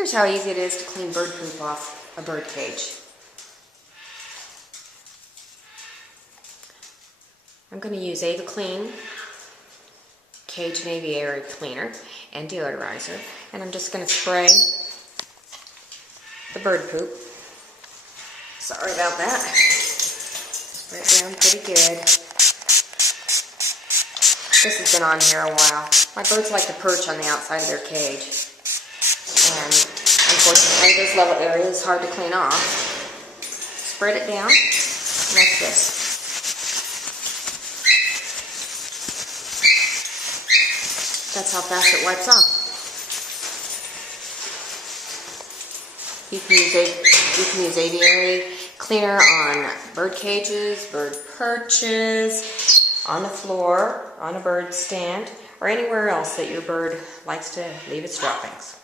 Here's how easy it is to clean bird poop off a bird cage. I'm going to use AvaClean Cage and Aviary Cleaner and Deodorizer, and I'm just going to spray the bird poop. Sorry about that. Spray it down pretty good. This has been on here a while. My birds like to perch on the outside of their cage, and unfortunately this level area is hard to clean off. Spread it down like this. That's how fast it wipes off. You can use aviary cleaner on bird cages, bird perches, on the floor, on a bird stand, or anywhere else that your bird likes to leave its droppings.